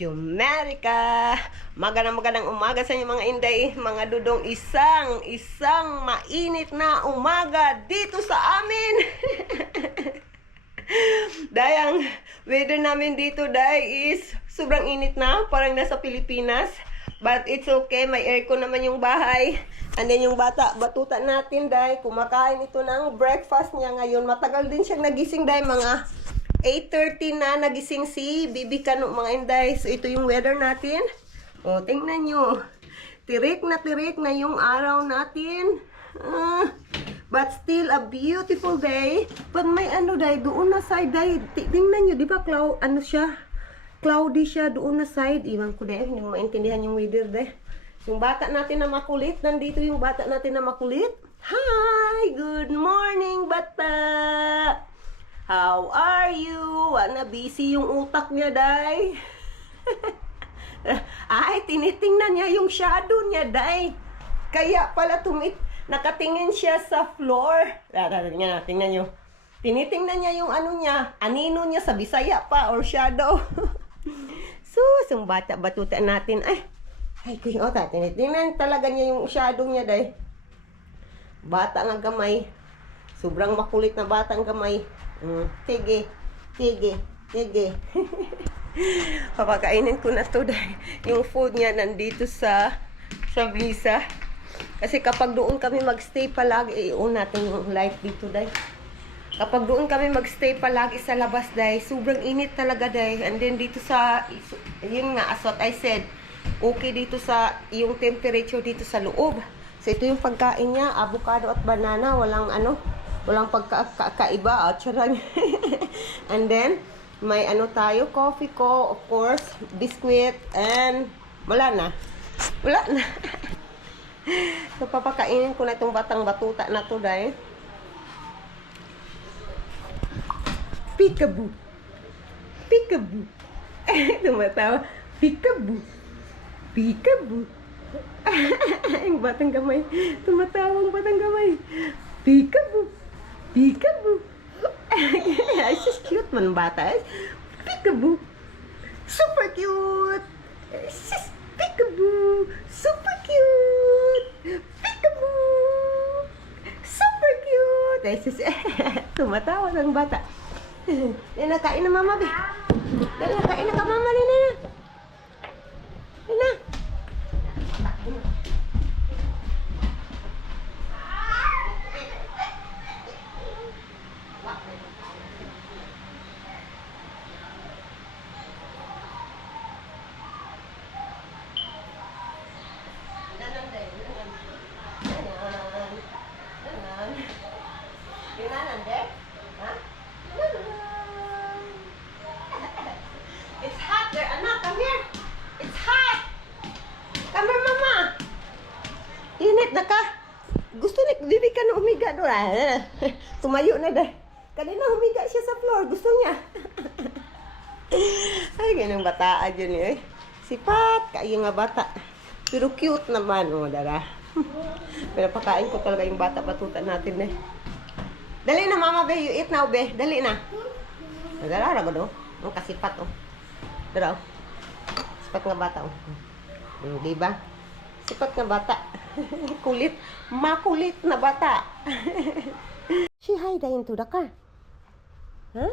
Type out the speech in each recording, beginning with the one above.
Jumerica! Magandang umaga sa inyo mga inday, mga dudong, isang mainit na umaga dito sa amin. Dahil ang weather namin dito dahil is sobrang init na, parang nasa Pilipinas. But it's okay, may aircon naman yung bahay. And then yung batuta natin dahil kumakain ito ng breakfast niya ngayon. Matagal din siyang nagising dahil mga 8:30 na nagising si Bibi Kano mga inday. So ito yung weather natin. O tingnan nyo. Tirik na yung araw natin. But still a beautiful day. But may ano dahil doon na side dahil. Tingnan nyo, di ba cloudy siya doon na side. Iwan ko dahil, hindi mo maintindihan yung weather dahil. Yung bata natin na makulit, nandito yung bata natin na makulit. Hi! Good morning, bata! How are you? Wala busy yung utak niya, day. Ay, tinitingnan niya yung shadow niya, day. Kaya pala nakatingin siya sa floor. Tingnan niyo. Tinitingnan niya yung ano niya, anino niya sa Bisaya pa or shadow. Sus, yung batuta natin. Ay, kuya ota, tinitingnan talaga niya yung shadow niya, day. Bata nga gamay. Sobrang makulit na batang gamay. Tige. Papakainin ko na to dahil yung food niya nandito sa visa. Kasi kapag doon kami magstay palagi, i-on natin yung light dito dahil. Kapag doon kami magstay palagi sa labas dahil, sobrang init talaga dahil. And then dito sa, yun nga, as what I said, okay dito sa, yung temperature dito sa loob. So ito yung pagkain niya, avocado at banana, walang pagkakaiba at charang. And then may tayo, coffee ko, of course, biscuit, and wala na. So papakainin ko na itong batang batuta na to dahil. Peekaboo. Tumatawa. Peekaboo. Yung batang gamay. Tumatawang batang gamay. Peekaboo. Ay, sis, cute man bata. Peekaboo. Super cute. Sis, peekaboo. Super cute. Peekaboo. Super cute. Ay, sis, tumatawa ng bata. Nakain na mama, be. Nakain na ka mama, Nina. It's hot there, anak. Come here. It's hot. Come here, mama. Init na ka. Gusto ni Bibi ka na umiga doon. Tumayo na dahil. Kanina humiga siya sa floor. Gusto niya. Ay, ganang bataan yun eh. Sipat. Kaya nga bata. Pero cute naman. O, dara. Pero pakain ko talaga yung bata patutan natin eh. Dali na, mama, be. You eat now, be. Dali na. Dara, rago do. Ang kasipat, oh. Dara, oh. Sipat nga bata, oh. Diba? Sipat nga bata. Kulit. Makulit na bata. Si hi dahin to da ka. Ha?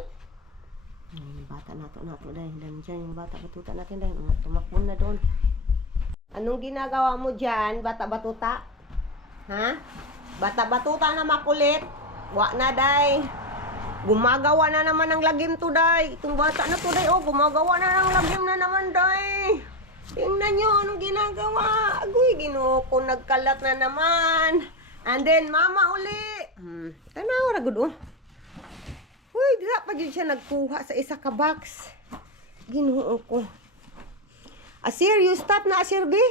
Yung bata nato dahil. Nandiyan yung bata batuta natin dahil. Tumakbo na doon. Anong ginagawa mo dyan, bata-batuta? Ha? Bata-batuta na makulit. Wa na, day. Gumagawa na naman ng lagim to, day. Itong bata na to, day. Oh, gumagawa na ng lagim na naman, day. Tingnan nyo, anong ginagawa? Agoy, Ginoo ko, nagkalat na naman. And then, mama uli. Tanaw, ragod, oh. Uy, dila pa dyan siya nagkuha sa isa ka box. Ginoo ko. Asir, you stop na, Asir, be?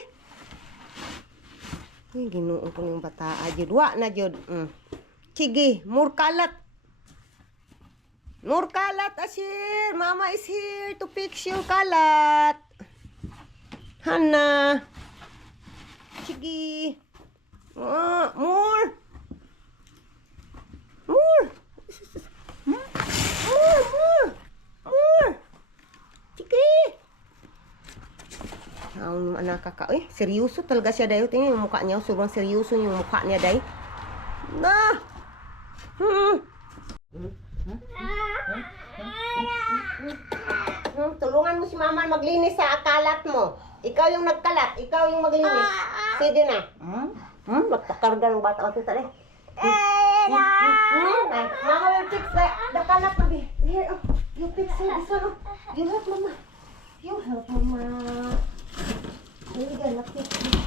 Uy, Ginoo ko yung bata. Ajud, wa na, jud. Sige, more kalat. More kalat, Asir. Mama is here to fix your kalat. Hana. Sige. More. Sige. Ang anak kaka, seryoso talaga siya dayo. Tingnan yung mukha niya, sobrang seryoso yung mukha niya day. Na! Tulungan mo si mama maglinis sa kalat mo. Ikaw yung nagkalat, ikaw yung maglinis. Sige na. Magpakarga ng bata ko tita. Mama will fix the kalat na be. Here, you fix this one. You help mama. You help mama. We gonna fix this.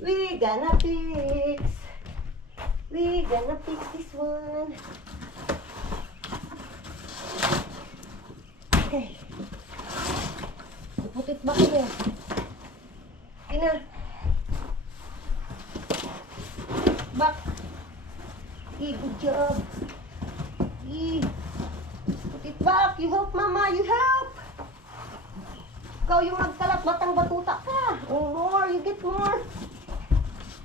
We gonna fix. We gonna fix this one. Okay. Put it back here. Ina. Back. Good job. Put it back. You help mama. You help. Ikaw yung nagkalat. Batang batuta ka. Oh, more. You get more.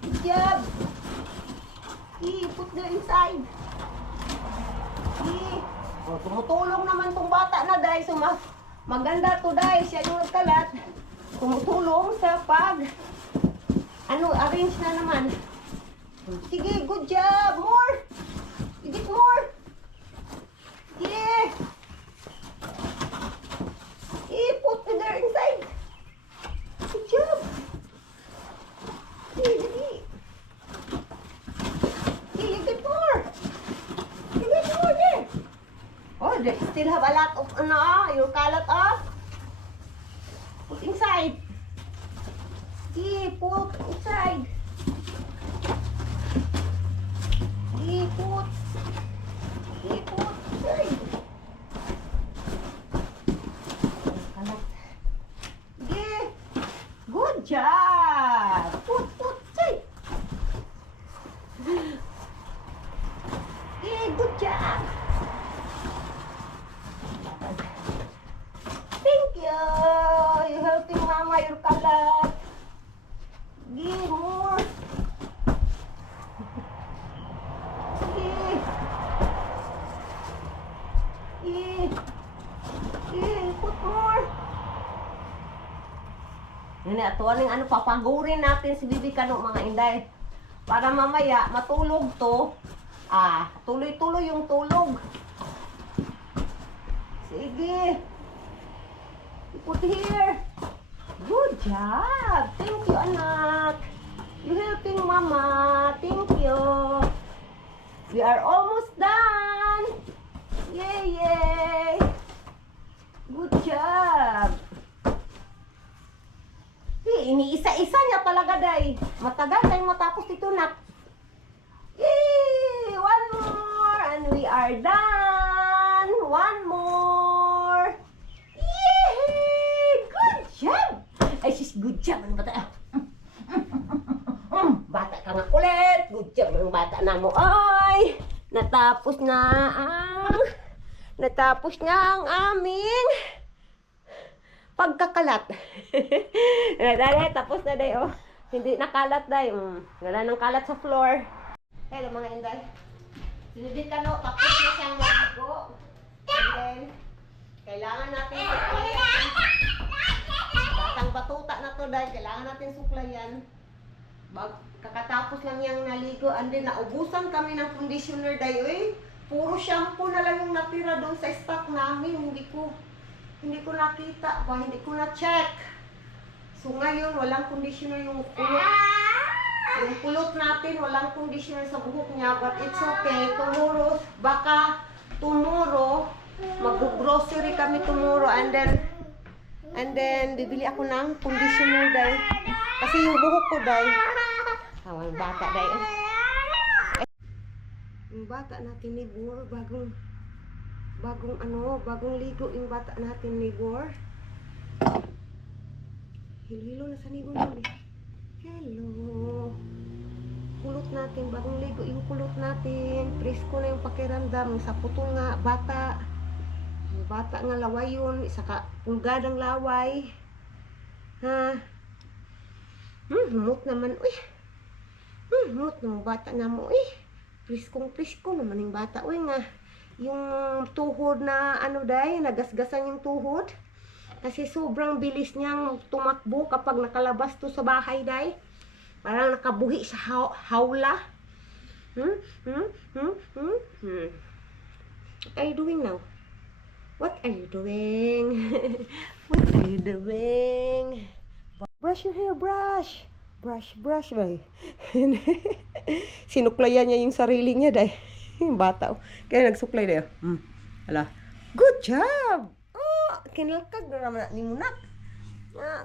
Good job. Put there inside. Oh, tumutulong naman tong bata na day. So maganda to day. Siya yung nagkalat. Tumutulong sa arrange na naman. Sige, good job. More. You get more. Yeah. Put me there inside. Good job. Sige. You get more. You get more there. Oh, they still have a lot of your kalat off. Put inside. Put inside. Put inside. Kalat. Good job. Put inside. Good job. Thank you. You're helping mama your kalat. Give more. Put more. Yan na, ito papagurin natin si Bibi Kano mga inday. Para mamaya matulog to. Tuloy-tuloy yung tulog. Sige. Put here. Good job. Thank you, anak. You helping mama. Thank you. We are almost done. Yay. Good job. Iniisa-isa niya talaga, day. Matagal tayong matapos ito, nak. Yay! One more. And we are done. One more. Yay! Good job. Ay, sis, good job. Ano bata? Bata ka nga ulit. Good job ng bata na mo. Ay, natapos na ang aming pagkakalat. Dahil, tapos na day, oh. Hindi nakalat day. Wala nang kalat sa floor. Hello mga inday. Sinibig ka no, tapos na siyang maligo. And then, kailangan natin suklayan. Batang batuta na to day. Kailangan natin suklayan. Kakatapos lang niyang naligo. And then, naubusan kami ng conditioner day. Puro shampoo na lang yung natira doon sa stock namin. Hindi ko nakita ba, hindi ko na-check. So ngayon, walang conditioner yung kulot. Yung kulot natin, walang conditioner sa buhok niya. But it's okay. Tomorrow, mag-grocery kami tomorrow. And then, bibili ako ng conditioner dahil. Kasi yung buhok ko dahil. Yung bata dahil. Yung bata natin ni Bor, bagong ligo yung bata natin ni Bor. Hilo na sa ligo namin. Hello. Kulot natin, bagong ligo yung kulot natin. Presko na yung pakiramdam. Sa putol nga, bata. Bata nga laway yun. Isa ka, pulgadang laway. Humot naman, humot ng bata na mo, Priskong-prisko naman yung bata, nga. Yung tuhod na, nagasgasan yung tuhod. Kasi sobrang bilis niyang tumakbo kapag nakalabas to sa bahay, day. Parang nakabuhi sa hawla. What are you doing now? What are you doing? What are you doing? Brush your hair, brush. Brush, bay. Sinuklayan niya yung sarili niya, day. Yung bata. Kaya nagsuklay, day. Ala. Good job! Oh, kinalkag na naman ni Munak.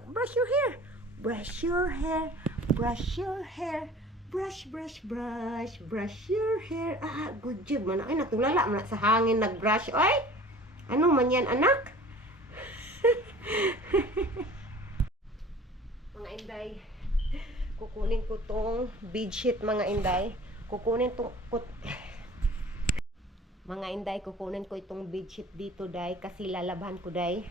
Brush your hair. Brush your hair. Brush your hair. Brush your hair. Good job man. Ay, natulala man sa hangin nagbrush. Oy! Ano man yan, anak? Mga inday, kukunin ko tong bedsheet, mga inday. Kukunin ko itong bedsheet dito, day, kasi lalabhan ko, day.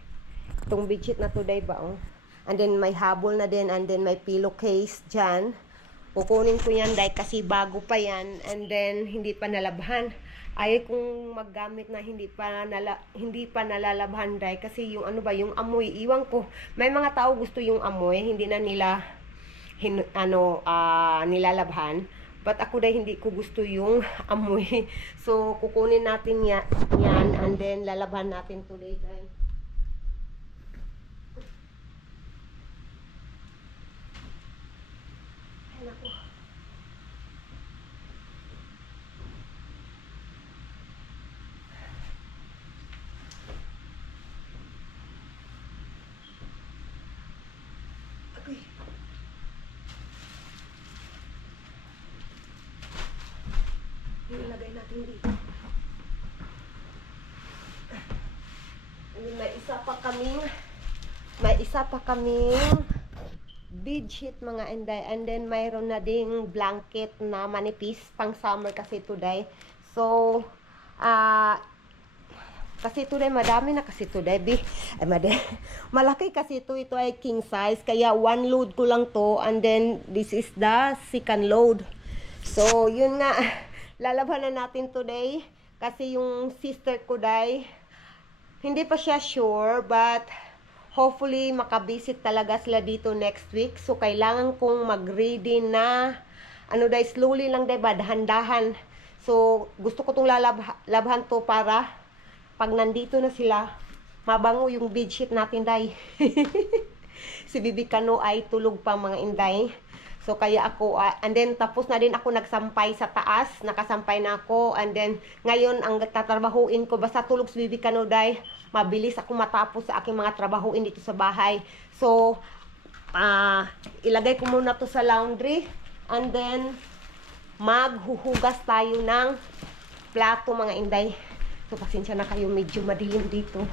Itong bedsheet na to, day, ba, oh. And then may habol na din, and then may pillowcase dyan. Kukunin ko yan, day, kasi bago pa yan, and then hindi pa nalabhan. Ayaw kong maggamit na hindi pa nalalabhan, day, kasi yung ano ba, yung amoy, iwan ko. May mga tao gusto yung amoy, hindi na nila nilalabhan. But ako, day, hindi ko gusto yung amoy. So kukunin natin yan, and then lalabhan natin today, day. Ay, naku. Ilagay natin dito. And then may isa pa kaming bedsheet, mga inday. And then mayroon na ding blanket na manipis pang summer kasi today. So kasi today madami na kasi today, malaki kasi ito ay king size, kaya one load ko lang to, and then this is the second load. So yun nga, lalabhan na natin today kasi yung sister ko, day, hindi pa siya sure, but hopefully makabisit talaga sila dito next week. So kailangan kong mag-ready na day, slowly lang, day, ba, dahan-dahan. So gusto ko tong lalabhan to para pag nandito na sila, mabango yung bedsheet natin, day. Si Bibi Kano ay tulog pa, mga inday. So kaya ako, and then tapos na din ako nagsampay sa taas, nakasampay na ako, and then ngayon ang tatrabahuin ko, basta tulog si Bibi Kano, day, mabilis ako matapos sa aking mga trabahuin dito sa bahay. So ilagay ko muna to sa laundry, and then maghuhugas tayo ng plato, mga inday. So pasensya na kayo, medyo madilim dito.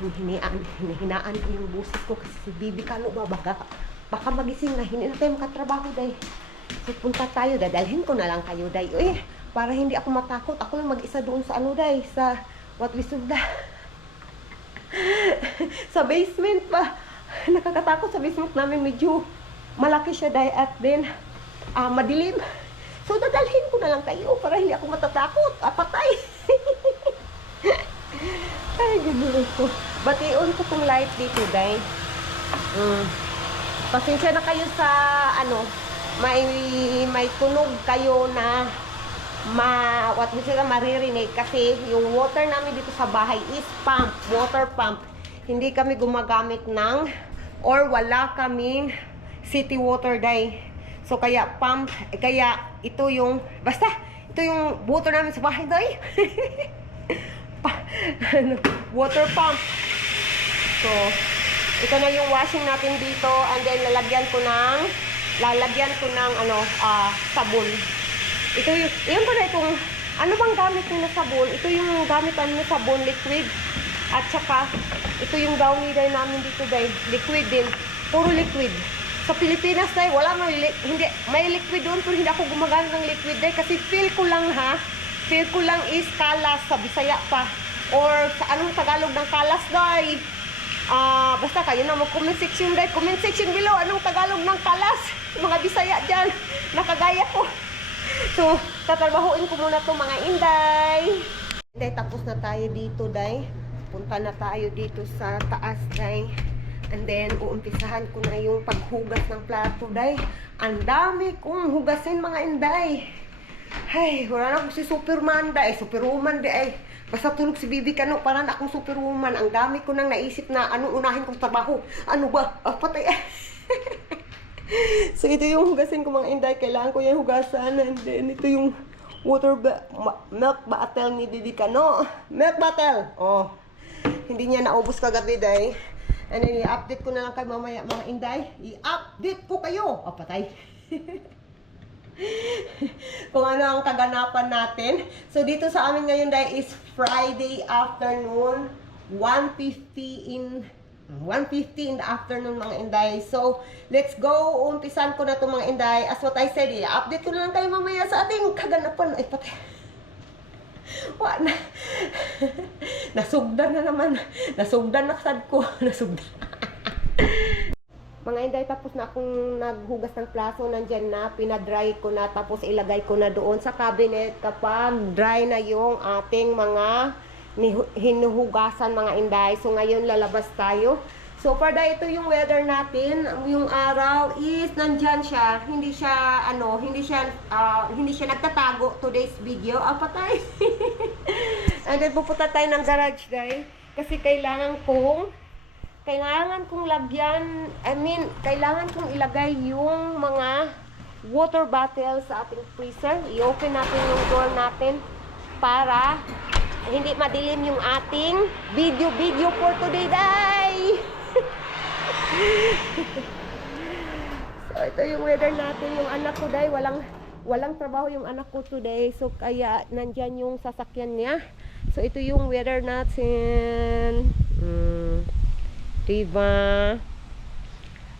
Hinihinaan ko yung busis ko kasi si Bibi Kano baka magising na, hindi na tayo makatrabaho, day. So punta tayo, dadalhin ko na lang kayo, day. Para hindi ako matakot. Ako lang mag-isa doon sa day, sa What Wisugda. Sa basement pa. Nakakatakot sa basement namin, medyo malaki siya, day, at then madilim. So dadalhin ko na lang kayo para hindi ako matatakot. Patay. Ay, ginulo ko. Batiun ko tong light dito, day. Pasensya na kayo sa may tunog kayo na maririnig kasi yung water namin dito sa bahay is water pump. Hindi kami gumagamit ng, or wala kaming city water, day. So kaya pump, kaya ito yung water namin sa bahay, day. Water pump. So ito na yung washing natin dito, and then lalagyan ko ng sabon. Ito yung pala itong, ano bang gamit nyo na sabon? Ito yung gamit namin na sabon, liquid. At saka, ito yung downy dye namin dito, dye. Liquid din. Puro liquid. Sa Pilipinas, dye, wala hindi, may liquid doon, pero hindi ako gumagamit ng liquid, dye. Kasi feel ko lang is kalas, sa Bisaya pa. Or sa anong Tagalog ng kalas, dye. Basta kayo na mag-comment section, dye. Comment section below, anong Tagalog ng kalas? Mga Bisaya dyan, nakagaya ko. So, tatrabahuin ko muna to, mga inday. Inday, tapos na tayo dito, day. Punta na tayo dito sa taas, day. And then, uumpisahan ko na yung paghugas ng plato, day. Ang dami kong hugasin, mga inday. Ay, wala na akong si Superman, day. Superwoman, day. Basta tulog si Bibi Kano, para na akong Superwoman. Ang dami ko nang naisip na anong unahin kong trabaho. Ano ba? Patay. So, ito yung hugasin ko, mga inday. Kailangan ko yung hugasan. And then, ito yung milk bottle ni Bibi Kano. Milk bottle. Oh. Hindi niya naubos kagabi, day. And then, i-update ko na lang kayo mamaya, mga inday. I-update ko kayo. Patay. Kung ano ang kaganapan natin. So, dito sa amin ngayon, day, is Friday afternoon. 1:50 in the afternoon, mga inday. So, let's go. Umpisan ko na ito, mga inday. As what I said, i-update ko na lang kayo mamaya sa ating kaganapan. Ay, patay. Wala na. Nasugdan na naman. Nasugdan na sad ko. Nasugdan. Mga inday, tapos na akong naghugas ng plato. Nandyan na. Pinadry ko na. Tapos ilagay ko na doon sa cabinet kapag dry na yung ating mga hinuhugasan, mga inday. So ngayon lalabas tayo. So for ito yung weather natin. Yung araw is nandyan siya. Hindi siya hindi siya nagtatago today's video. Patay. And then pupunta tayo ng garage, day. Kasi kailangan kong lagyan, kailangan kong ilagay yung mga water bottle sa ating freezer. I-open natin yung door natin para hindi madilim yung ating video for today, day. So, ito yung weather natin. Yung anak ko, day, walang trabaho yung anak ko today. So, kaya nandyan yung sasakyan niya. So, ito yung weather natin. Diba?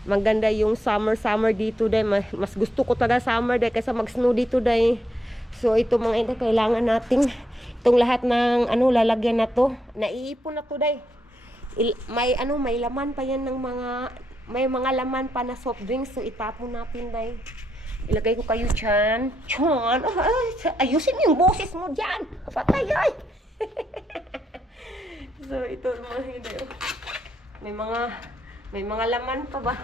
Maganda yung summer dito, day. Mas gusto ko talaga summer, day, kaysa mag-snow dito, day. So, ito, mga ina, kailangan nating itong lahat ng lalagyan na to. Naiipon na to, day. May laman pa yan ng may mga laman pa na soft drinks. So, itapon natin, day. Ilagay ko kayo dyan. Tiyan. Ayusin mo yung boses mo dyan. Patay, ay. So, ito mga hindi. May mga laman pa ba?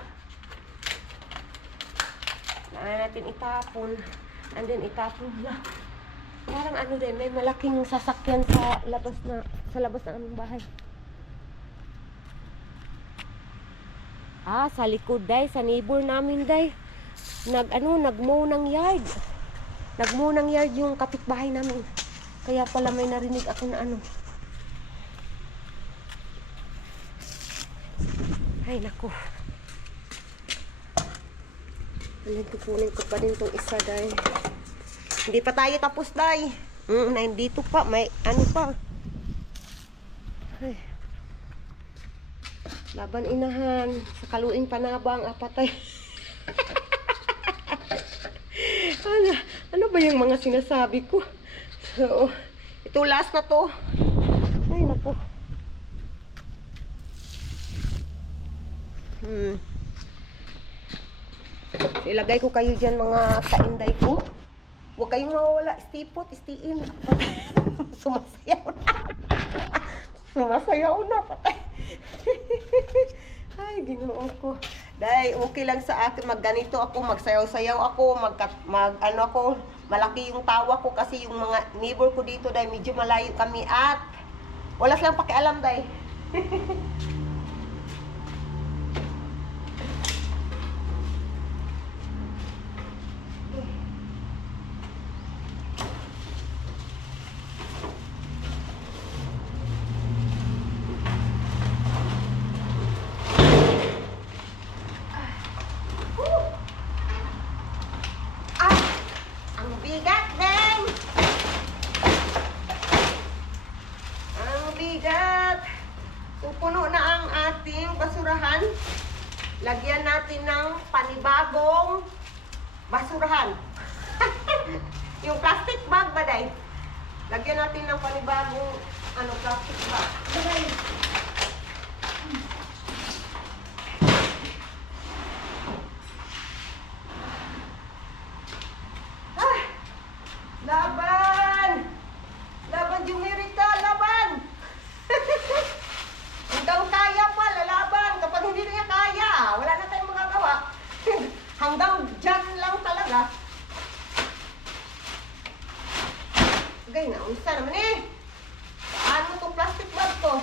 Kailangan natin itapon. And then, itapon na. Parang din, may malaking sasakyan sa labas ng aming bahay. Sa likod, day, sa neighbor namin, day. Nagmow ng yard. Nagmow ng yard yung kapitbahay namin. Kaya pala may narinig ako na Ay, naku. Kukunin ko pa din itong isa, day. Hindi pa tayo tapos, day. Nandito pa, may pa. Ay. Laban inahan. Sa kaluing panabang, apatay. Ano ba yung mga sinasabi ko? So, ito last na to. Ay, naku. Ilagay ko kayo dyan, mga kainday ko. Huwag kayong mawawala. Stipot, istiin. Sumasayaw na. Sumasayaw na, patay. Ay, Ginoo ko. Dahil okay lang sa akin, magganito ako, magsayaw-sayaw ako, ako, malaki yung tawa ko kasi yung mga neighbor ko dito, dahil medyo malayo kami at wala silang pakialam, dahil. Puno na ang ating basurahan. Lagyan natin ng panibagong basurahan. Yung plastic bag ba, day? Lagyan natin ng panibagong plastic bag. Laban! Laban, Jumirita! Laban! hanggang dyan lang talaga. Gay na, unsa naman eh. Ano to plastic bag to?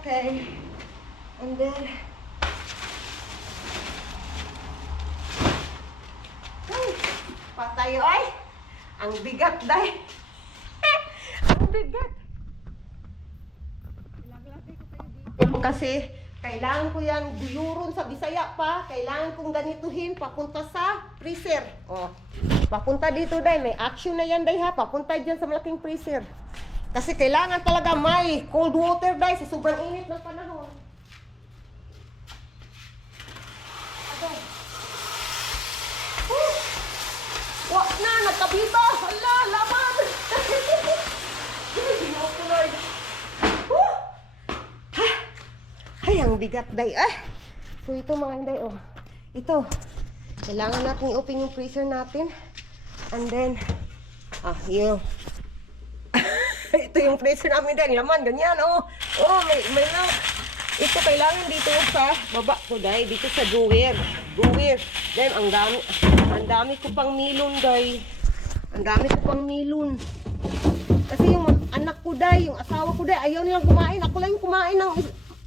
Okay. And then patay oy. Ang bigat day. Ang bigat. Kasi kailangan ko yan buyuron sa Bisaya pa. Kailangan kong ganituhin papunta sa freezer. Oh. Papunta dito day. May action na yan day ha. Papunta dyan sa malaking freezer. Kasi kailangan talaga may cold water day sa sobrang init ng panahon. Okay. Wak na, nagkabiba! Hala, laman! Ay, ang bigat, day. So, ito mga day, oh. Ito. Kailangan natin i-open yung freezer natin. And then, yun. Ito yung freezer namin din. Laman, ganyan, oh. Oh, may na. Ito kailangan dito sa baba ko, day. Dito sa drawer. Then, ang dami ko pang milon, day. Ang dami ko pang milon. Kasi yung anak ko, day, yung asawa ko, day, ayaw nilang kumain. Ako lang yung kumain ng,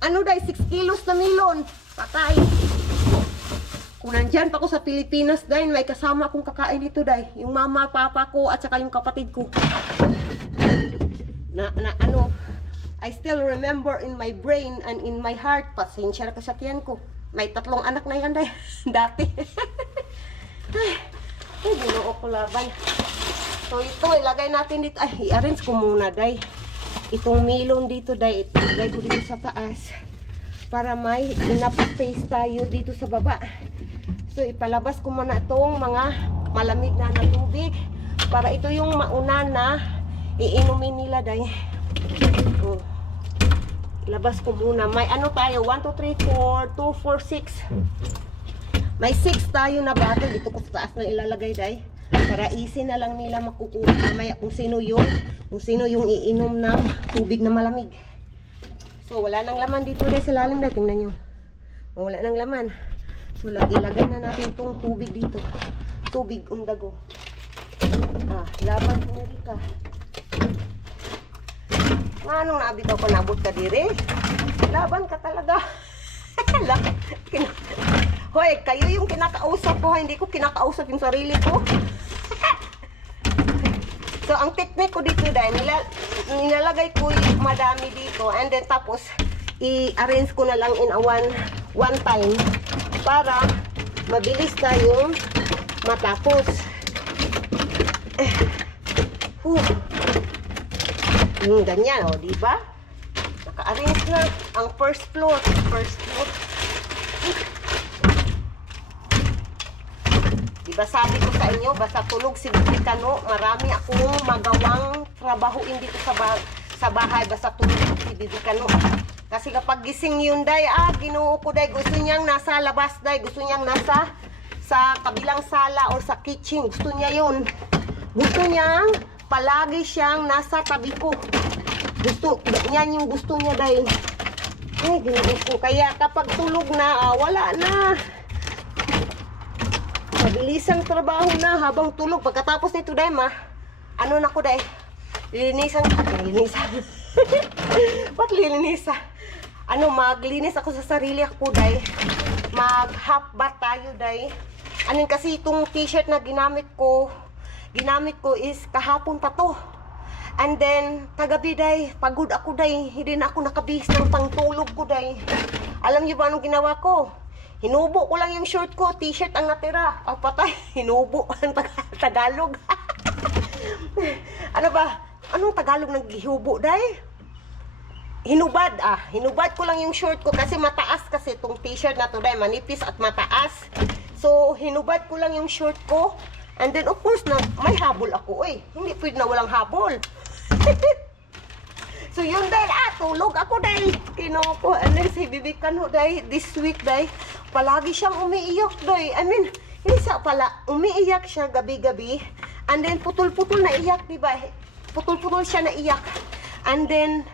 6 kilos na milon. Patay. Kung nandyan pa ako sa Pilipinas, day, may kasama akong kakain dito, day. Yung mama, papa ko, at saka yung kapatid ko. I still remember in my brain and in my heart, pasensya na kasakyan ko. May 3 anak na yan, day. Dati. Ay, ginoo ko laban. So, ito, ilagay natin dito. Ay, i-arrange ko muna, day. Itong milon dito, day. Ilagay ko dito sa taas. Para may enough space tayo dito sa baba. So, ipalabas ko muna itong mga malamig na tubig. Para ito yung mauna na iinumin nila, day. So, ilabas ko muna. May ano tayo? 1, 2, 3, 4, 2, 4, 6. May 6 tayo na bottle. Dito ko sa taas na ilalagay, day. Para easy na lang nila makukuha. Mamaya kung sino yung iinom ng tubig na malamig. So, wala nang laman dito, day, sa lalim, day. Tingnan nyo. Wala nang laman. So, ilagay na natin itong tubig dito. Tubig undago. Laban ko na dito. Anong naabitaw ko, nabot ka dire? Laban ka talaga. Hoy, kayo yung kinakausap ko, hindi ko kinakausap yung sarili ko. So, ang technique ko dito dahil nilalagay ko yung madami dito and then tapos i-arrange ko na lang in a one time para mabilis tayong matapos. Ganyan, oh, di ba? Naka-arrange na ang first floor. Diba sabi ko sa inyo, basta tulog si Bibicano, marami akong magawang trabahuin dito sa bahay, basta tulog si Bibicano. Kasi kapag gising yun, day, ginoo ko, day, gusto niyang nasa labas, day, gusto niyang nasa sa kabilang sala or sa kitchen, gusto niya yun. Gusto niyang palagi siyang nasa tabi ko. Yan yung gusto niya, day. Ginoo ko. Kaya kapag tulog na, wala na. Mabilisang trabaho na habang tulog. Pagkatapos nito, day, ano na ko, day? Lilinisan. Ba't lilinisan? Maglinis ako sa sarili ako, day. Mag-half bath tayo, day. Kasi itong t-shirt na ginamit ko is kahapon pa to. And then, kagabi, day, pagod ako, day. Hindi na ako nakabihis ng pangtulog ko, day. Alam niyo ba anong ginawa ko? Hinubo ko lang yung short ko, t-shirt ang natira. Patay, hinubo ang Tagalog. Ano ba? Anong Tagalog ng hinubo, day? Hinubad, hinubad ko lang yung short ko kasi mataas kasi itong t-shirt na to, day, manipis at mataas. So, hinubad ko lang yung short ko. And then, of course, may habol ako, Hindi pwede na walang habol. So, yun, day, tulog ako, day. Kinoko, and then, si Bibicano, day, this week, day, palagi siyang umiiyak, day. Hindi siya pala, umiiyak siya gabi-gabi. And then, putol-putol na iyak, diba? putol-putol siya na iyak. And then,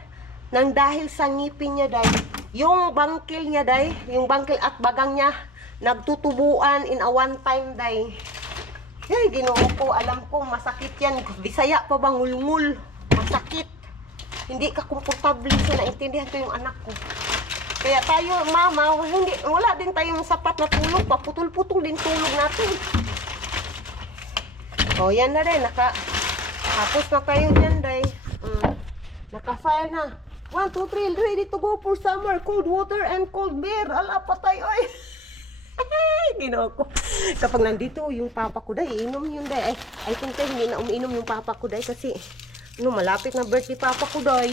nang dahil sa ngipin niya, day, yung bangkil niya, day, yung bangkil at bagang niya, nagtutubuan in a one time, day. Ay, Ginoo ko, alam ko, masakit yan. Bisaya pa bang ngulngul? Masakit. Hindi ka komportable sa naintindihan ko yung anak ko. Kaya tayo, mama, wala din tayong sapat na tulog. Paputol-putol din tulog natin. O, yan na rin. Tapos na tayo dyan, day. Naka-fire na. 1, 2, 3, ready to go for summer. Cold water and cold beer. Ala, patay, oy. Ginoo ko. Kapag nandito yung papa ko, day, inom yun, day. I think tayo hindi na umiinom yung papa ko, day, kasi malapit na birthday papa ko, day.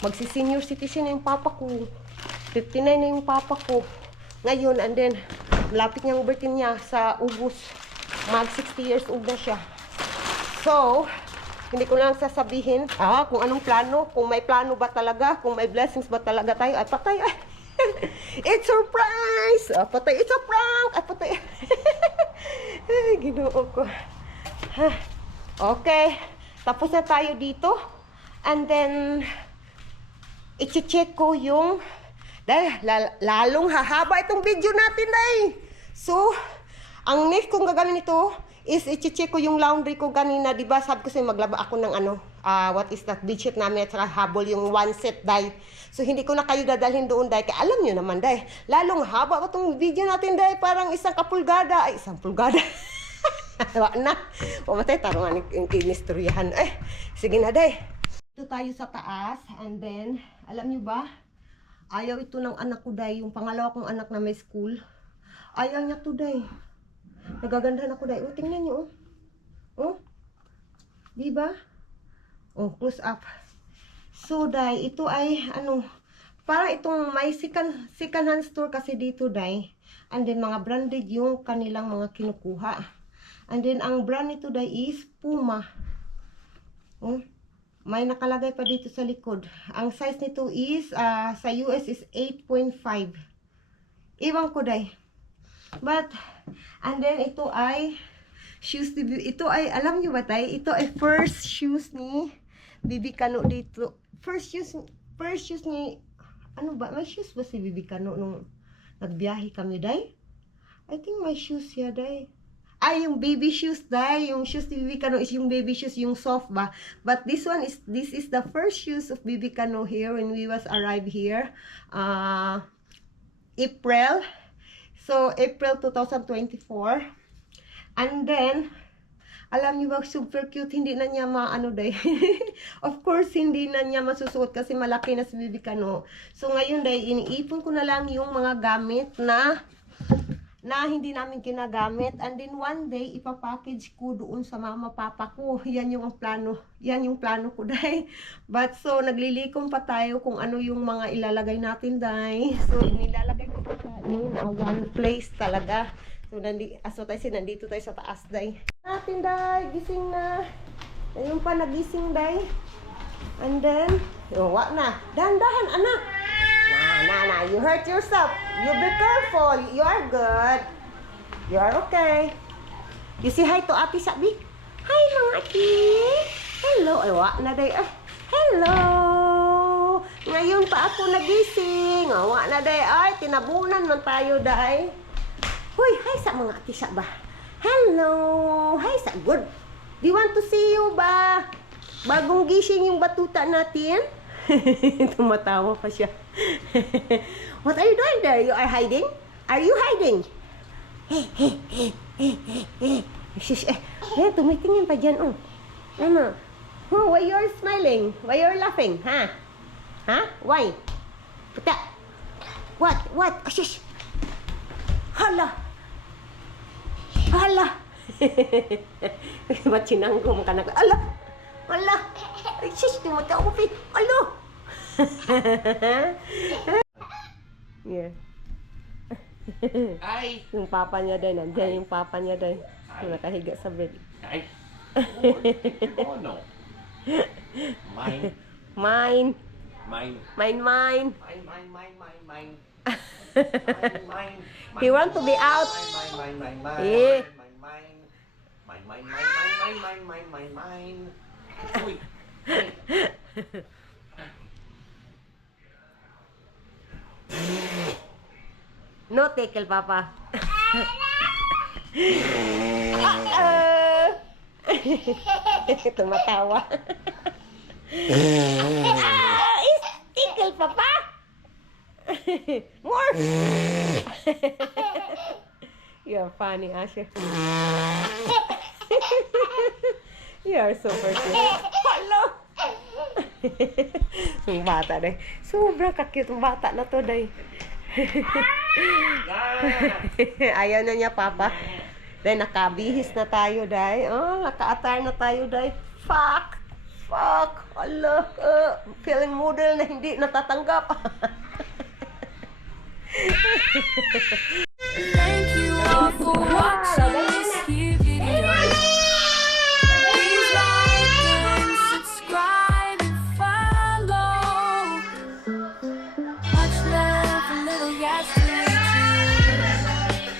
Magsi-senior citizen na yung papa ko. 59 na yung papa ko. Ngayon, and then, malapit niyang birthday niya sa August. Mag 60 years old na siya. So, hindi ko lang sasabihin kung anong plano, kung may plano ba talaga, kung may blessings ba talaga tayo. Ay, patay, ay. It's surprise! Patay, it's a prank! Ay, patay. Ay, Ginoo ko. Okay. Tapos na tayo dito. And then, i-check ko yung, lalong hahaba itong video natin, day. So, ang next kong gagawin ito is i-check ko yung laundry ko kanina, di ba? Sabi ko sa'yo, maglaba ako ng what is that, bedsheet namin at saka habol yung one set, day. So, hindi ko na kayo dadalhin doon, day. Kaya alam nyo naman, day, lalong haba itong video natin, day. Parang isang kapulgada. Ay, isang pulgada. Wala na. Pumatay, tarungan yung kinistoryahan. Sige na, day. Ito tayo sa taas. And then, alam nyo ba? Ayaw ito ng anak ko, day. Yung pangalawa kong anak na may school. Ayaw niya to, day. Nagagandahan ako, day. Tingnan nyo, diba? Close up. So, day, ito ay, para itong may second hand store kasi dito, day. And then, mga branded yung kanilang mga kinukuha. And then, ang brand nito, day, is Puma. May nakalagay pa dito sa likod. Ang size nito is, sa US is 8.5. Iwan ko, day. But, and then, ito ay shoes ni, ito ay, alam nyo ba, tay? Ito ay first shoes ni Bibi Kano dito. First shoes ni, may shoes ba si Bibi Kano nung nagbiyahe kami, day? I think may shoes siya, day. Ay, yung baby shoes, day. Yung shoes ni Bibi Kano is yung baby shoes, yung soft ba. But this is the first shoes of Bibi Kano here when we was arrived here. April. So, April 2024. And then, alam niyo ba, super cute. Hindi na niya day. Of course, hindi na niya masusuot kasi malaki na si Bibi Kano. So, ngayon, day, iniipon ko na lang yung mga gamit na hindi namin ginagamit. And then one day, ipapackage ko doon sa mama papa ko. Yan yung plano. Yan yung plano ko, day. But so, naglilikom pa tayo kung ano yung mga ilalagay natin, day. So, nilalagay ko pa in one place talaga. So, nandito tayo sa taas, day. Natin, day. Gising na. Ayun pa, nagising, day. And then, wak na. Dahan-dahan, anak. Nah, you hurt yourself. You be careful. You are good. You are okay. You say hi to Ate Sabi. Hi, mga ate. Hello. Ay, wak na day. Hello. Ngayon pa ako nagising. Wak na day. Ay, tinabunan man tayo, day. Huy, hi sa mga ate sa ba? Hello. Hi sa good. Do you want to see you ba? Bagong gising yung batuta natin. Tumatawa pa siya. What are you doing there? You are hiding? Are you hiding? Tumitingin pa dyan, Ano? Why you're smiling? Why you're laughing? Why? Puta. What? Shush. Hala. Ba't sinanggom ka na? Ala. Ay, shush. Tumatawa pa. Ala. Yeah. Ay! Yung papa niya din. Nandiyan yung papa niya din. Nakahiga sa bed. Ay! Oh no! Mine. Mine. Mine. Mine, mine. Mine. He want to be out. Mine. Eh. Mine. Uy. No tickle, Papa. Tumatawa. Is tickle, Papa. More. You're funny, Asher. You're super cute. Hello. Yung bata, day. Sobrang kakute yung bata na to, day. Ayaw na niya, Papa. Day, nakabihis na tayo, day. Oh, naka-attire na tayo, day. Fuck! Fuck! Allah! Feeling model na hindi natatanggap. Thank you all for watching this here video. Please like and subscribe and follow. Much love and little yes to you.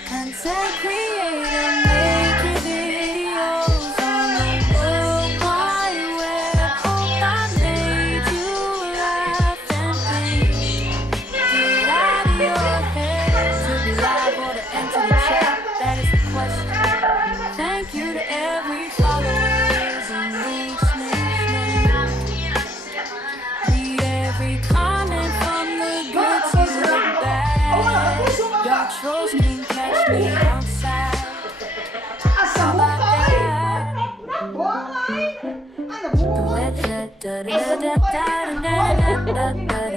Content creator making videos on the World Wide Web. Hope I made you laugh and think. Get out of your head to be live or to enter the chat. That is the question. Thank you to every followers and links. Read every comment from the good to the bad. Your trolls can catch me outside. How about that?